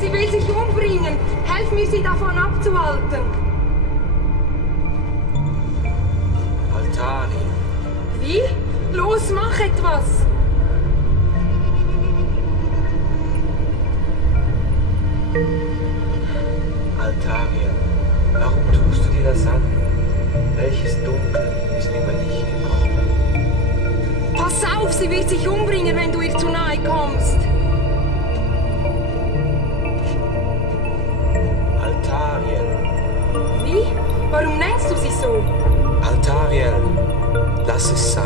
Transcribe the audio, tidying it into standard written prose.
Sie will sich umbringen. Helf mir, sie davon abzuhalten. Altari. Wie? Los, mach etwas. Altariel, warum tust du dir das an? Welches Dunkel ist über dich gekommen? Pass auf, sie wird sich umbringen, wenn du ihr zu nahe kommst. Altariel. Wie? Warum nennst du sie so? Altariel, lass es sein.